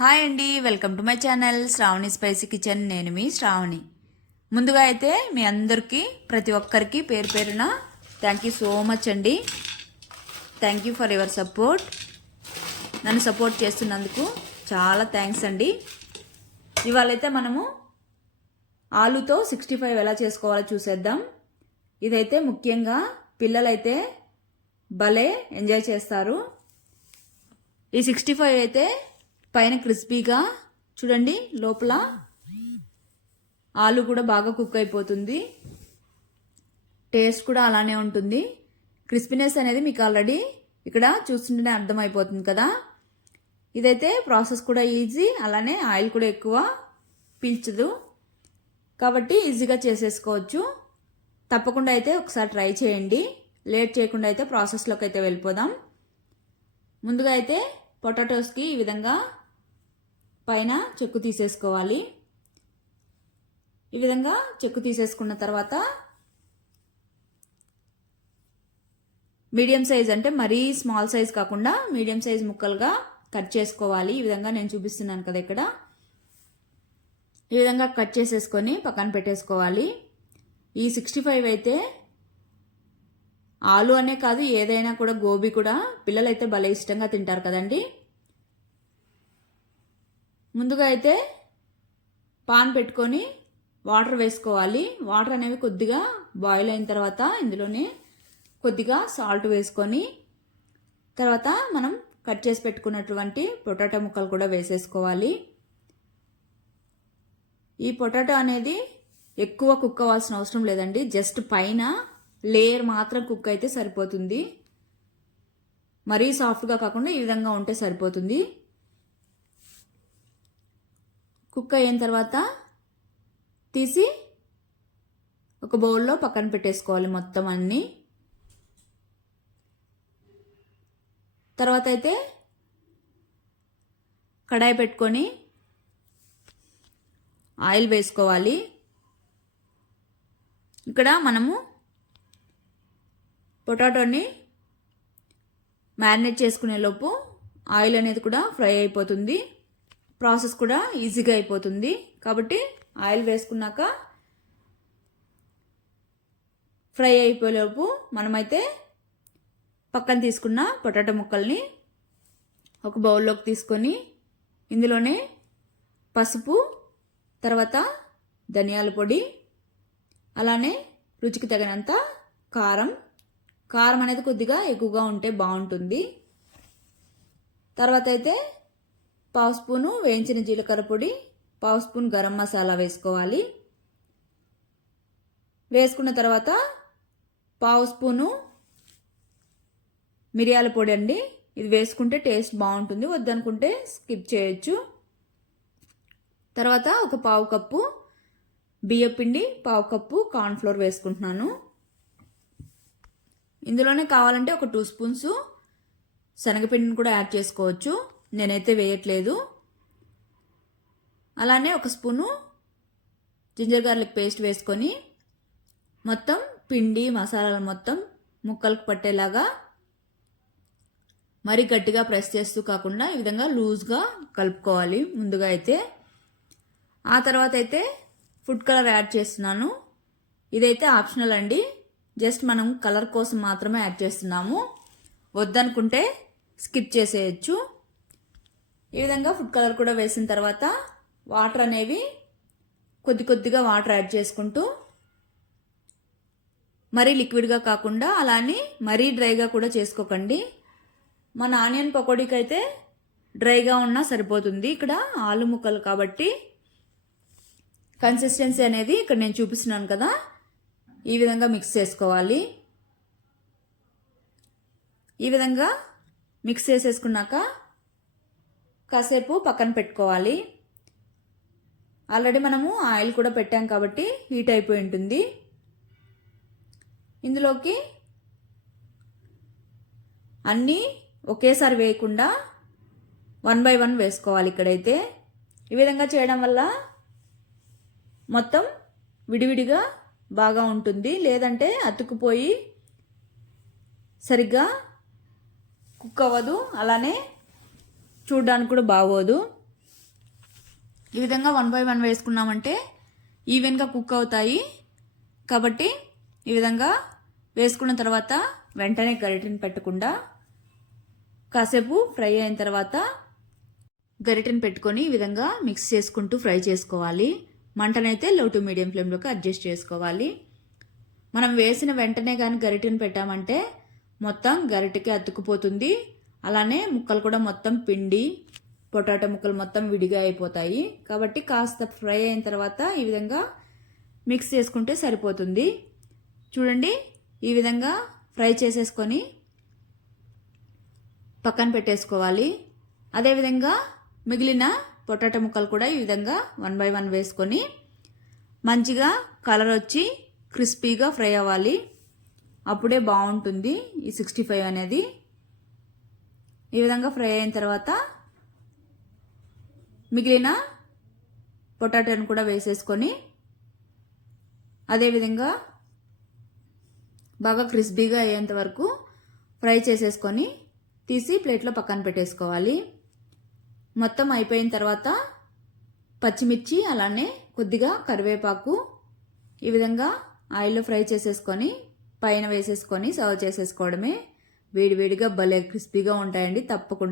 Hi అండి welcome to my channel Shravani spicy kitchen. నేను మీ శ్రావణి. ముందుగా అయితే మీ అందరికీ ప్రతి ఒక్కరికి పేరు పేరున థ్యాంక్ యూ సో మచ్ అండి. Thank you for your support నన్ను సపోర్ట్ చేస్తున్నందుకు చాలా థ్యాంక్స్ అండి. ఇవాళైతే మనము ఆలుతో సిక్స్టీ ఫైవ్ ఎలా చేసుకోవాలో చూసేద్దాం. ఇదైతే ముఖ్యంగా పిల్లలైతే భలే ఎంజాయ్ చేస్తారు. ఈ సిక్స్టీ ఫైవ్ అయితే పైన క్రిస్పీగా చూడండి లోపల ఆలు కూడా బాగా కుక్ అయిపోతుంది. టేస్ట్ కూడా అలానే ఉంటుంది. క్రిస్పీనెస్ అనేది మీకు ఆల్రెడీ ఇక్కడ చూస్తుంటేనే అర్థమైపోతుంది కదా. ఇదైతే ప్రాసెస్ కూడా ఈజీ అలానే ఆయిల్ కూడా ఎక్కువ పీల్చదు. కాబట్టి ఈజీగా చేసేసుకోవచ్చు. తప్పకుండా అయితే ఒకసారి ట్రై చేయండి. లేట్ చేయకుండా అయితే ప్రాసెస్లోకి అయితే వెళ్ళిపోదాం. ముందుగా అయితే పొటాటోస్కి ఈ విధంగా పైన చెక్కు తీసేసుకోవాలి. ఈ విధంగా చెక్కు తీసేసుకున్న తర్వాత మీడియం సైజ్ అంటే మరీ స్మాల్ సైజ్ కాకుండా మీడియం సైజ్ ముక్కలుగా కట్ చేసుకోవాలి. ఈ విధంగా నేను చూపిస్తున్నాను కదా ఇక్కడ. ఈ విధంగా కట్ చేసేసుకొని పక్కన పెట్టేసుకోవాలి. ఈ సిక్స్టీ ఫైవ్ అయితే ఆలు అనే కాదు ఏదైనా కూడా గోబీ కూడా పిల్లలైతే భలే ఇష్టంగా తింటారు కదండి. ముందుగా అయితే పాన్ పెట్టుకొని వాటర్ వేసుకోవాలి. వాటర్ అనేవి కొద్దిగా బాయిల్ అయిన తర్వాత ఇందులోనే కొద్దిగా సాల్ట్ వేసుకొని తర్వాత మనం కట్ చేసి పెట్టుకున్నటువంటి పొటాటో ముక్కలు కూడా వేసేసుకోవాలి. ఈ పొటాటో అనేది ఎక్కువ కుక్ అవ్వాల్సిన అవసరం లేదండి. జస్ట్ పైన లేయర్ మాత్రం కుక్ అయితే సరిపోతుంది. మరీ సాఫ్ట్గా కాకుండా ఈ విధంగా ఉంటే సరిపోతుంది. కుక్ అయిన తర్వాత తీసి ఒక బౌల్లో పక్కన పెట్టేసుకోవాలి మొత్తం అన్నీ. తర్వాత అయితే కడాయి పెట్టుకొని ఆయిల్ వేసుకోవాలి. ఇక్కడ మనము పొటాటోని మ్యారినేట్ చేసుకునే లోపు ఆయిల్ అనేది కూడా ఫ్రై అయిపోతుంది. ప్రాసెస్ కూడా ఈజీగా అయిపోతుంది. కాబట్టి ఆయిల్ వేసుకున్నాక ఫ్రై అయిపోయేలోపు మనమైతే పక్కన తీసుకున్న పొటాటో ముక్కల్ని ఒక బౌల్లోకి తీసుకొని ఇందులోనే పసుపు తర్వాత ధనియాల పొడి అలానే రుచికి తగినంత కారం. కారం అనేది కొద్దిగా ఎక్కువగా ఉంటే బాగుంటుంది. తర్వాత అయితే పావు స్పూను వేయించిన జీలకర్ర పొడి పావు స్పూన్ గరం మసాలా వేసుకోవాలి. వేసుకున్న తర్వాత పావు స్పూను మిరియాల పొడి అండి. ఇది వేసుకుంటే టేస్ట్ బాగుంటుంది. వద్దనుకుంటే స్కిప్ చేయొచ్చు. తర్వాత ఒక పావు కప్పు బియ్యపిండి పావు కప్పు కార్న్ఫ్లోర్ వేసుకుంటున్నాను. ఇందులోనే కావాలంటే ఒక టూ స్పూన్స్ శనగపిండిని కూడా యాడ్ చేసుకోవచ్చు. నేనైతే వేయట్లేదు. అలానే ఒక స్పూను జింజర్ గార్లిక్ పేస్ట్ వేసుకొని మొత్తం పిండి మసాలాలు మొత్తం ముక్కలకు పట్టేలాగా మరీ గట్టిగా ప్రెస్ చేస్తూ కాకుండా ఈ విధంగా లూజ్గా కలుపుకోవాలి ముందుగా అయితే. ఆ తర్వాత అయితే ఫుడ్ కలర్ యాడ్ చేస్తున్నాను. ఇదైతే ఆప్షనల్ అండి. జస్ట్ మనం కలర్ కోసం మాత్రమే యాడ్ చేస్తున్నాము. వద్దనుకుంటే స్కిప్ చేసేయచ్చు. ఈ విధంగా ఫుడ్ కలర్ కూడా వేసిన తర్వాత వాటర్ అనేవి కొద్ది కొద్దిగా వాటర్ యాడ్ చేసుకుంటూ మరీ లిక్విడ్గా కాకుండా అలానే మరీ డ్రైగా కూడా చేసుకోకండి. మన ఆనియన్ పకోడీకి అయితే డ్రైగా ఉన్నా సరిపోతుంది. ఇక్కడ ఆలు ముక్కలు కాబట్టి కన్సిస్టెన్సీ అనేది ఇక్కడ నేను చూపిస్తున్నాను కదా. ఈ విధంగా మిక్స్ చేసుకోవాలి. ఈ విధంగా మిక్స్ చేసేసుకున్నాక కాసేపు పక్కన పెట్టుకోవాలి. ఆల్రెడీ మనము ఆయిల్ కూడా పెట్టాం కాబట్టి హీట్ అయిపోయి ఉంటుంది. ఇందులోకి అన్నీ ఒకేసారి వేయకుండా వన్ బై వన్ వేసుకోవాలి ఇక్కడైతే. ఈ విధంగా చేయడం వల్ల మొత్తం విడివిడిగా బాగా ఉంటుంది. లేదంటే అతుక్కుపోయి సరిగ్గా కుక్ అవ్వదు అలానే చూడడానికి కూడా బాగోదు. ఈ విధంగా వన్ బై వన్ వేసుకున్నామంటే ఈవెన్గా కుక్ అవుతాయి. కాబట్టి ఈ విధంగా వేసుకున్న తర్వాత వెంటనే గరిటెని పెట్టకుండా కాసేపు ఫ్రై అయిన తర్వాత గరిటెని పెట్టుకొని ఈ విధంగా మిక్స్ చేసుకుంటూ ఫ్రై చేసుకోవాలి. మంటనైతే లో టు మీడియం ఫ్లేమ్లోకి అడ్జస్ట్ చేసుకోవాలి. మనం వేసిన వెంటనే కానీ గరిటెని పెట్టామంటే మొత్తం గరిటెకి అతుక్కుపోతుంది. అలానే ముక్కలు కూడా మొత్తం పిండి పొటాటో ముక్కలు మొత్తం విడిగా అయిపోతాయి. కాబట్టి కాస్త ఫ్రై అయిన తర్వాత ఈ విధంగా మిక్స్ చేసుకుంటే సరిపోతుంది. చూడండి ఈ విధంగా ఫ్రై చేసేసుకొని పక్కన పెట్టేసుకోవాలి. అదేవిధంగా మిగిలిన పొటాటో ముక్కలు కూడా ఈ విధంగా వన్ బై వన్ వేసుకొని మంచిగా కలర్ వచ్చి క్రిస్పీగా ఫ్రై అవ్వాలి. అప్పుడే బాగుంటుంది ఈ సిక్స్టీ ఫైవ్ అనేది. ఈ విధంగా ఫ్రై అయిన తర్వాత మిగిలిన పొటాటోని కూడా వేసేసుకొని అదేవిధంగా బాగా క్రిస్పీగా అయ్యేంత వరకు ఫ్రై చేసేసుకొని తీసి ప్లేట్లో పక్కన పెట్టేసుకోవాలి. మొత్తం అయిపోయిన తర్వాత పచ్చిమిర్చి అలానే కొద్దిగా కరివేపాకు ఈ విధంగా ఆయిల్లో ఫ్రై చేసేసుకొని పైన వేసేసుకొని సర్వ్ చేసేసుకోవడమే వేడివేడిగా భలే క్రిస్పీగా ఉంటాయండి. తప్పకుండా